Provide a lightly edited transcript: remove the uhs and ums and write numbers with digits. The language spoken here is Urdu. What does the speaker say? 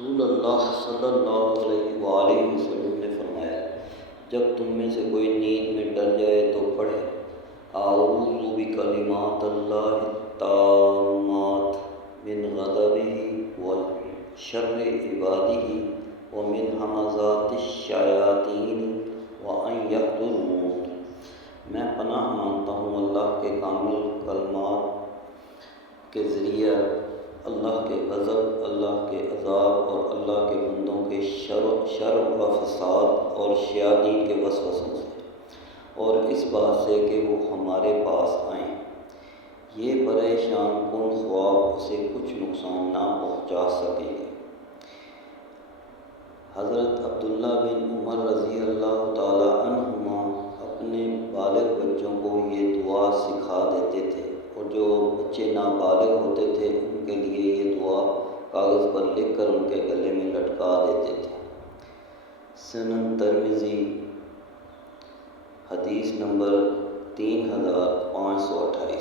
رسول اللہ صلی اللہ علیہ وآلہ وسلم نے فرمایا، جب تم میں سے کوئی نیند میں ڈر جائے تو پڑھے اعوذ بکلمات اللہ التامات من غضبہ وشر عبادہ ومن ہمزات الشیاطین وان یحضرون۔ میں پناہ مانگتا ہوں اللہ کے کامل کلمات کے ذریعہ اللہ کے غضب، اللہ کے عذاب اور اللہ کے بندوں کے شر و فساد اور شیاطین کے وسوسوں سے، اور اس بات سے کہ وہ ہمارے پاس آئیں۔ یہ پریشان کن خواب اسے کچھ نقصان نہ پہنچا سکیں گے۔ حضرت عبداللہ بن عمر رضی اللہ تعالی عنہما اپنے بالغ بچوں کو یہ دعا سکھا دیتے تھے، اور جو بچے نابالغ ہوتے تھے ان کے لیے یہ دعا کاغذ پر لکھ کر ان کے گلے میں لٹکا دیتے تھے۔ سنن ترمذی حدیث نمبر 3528۔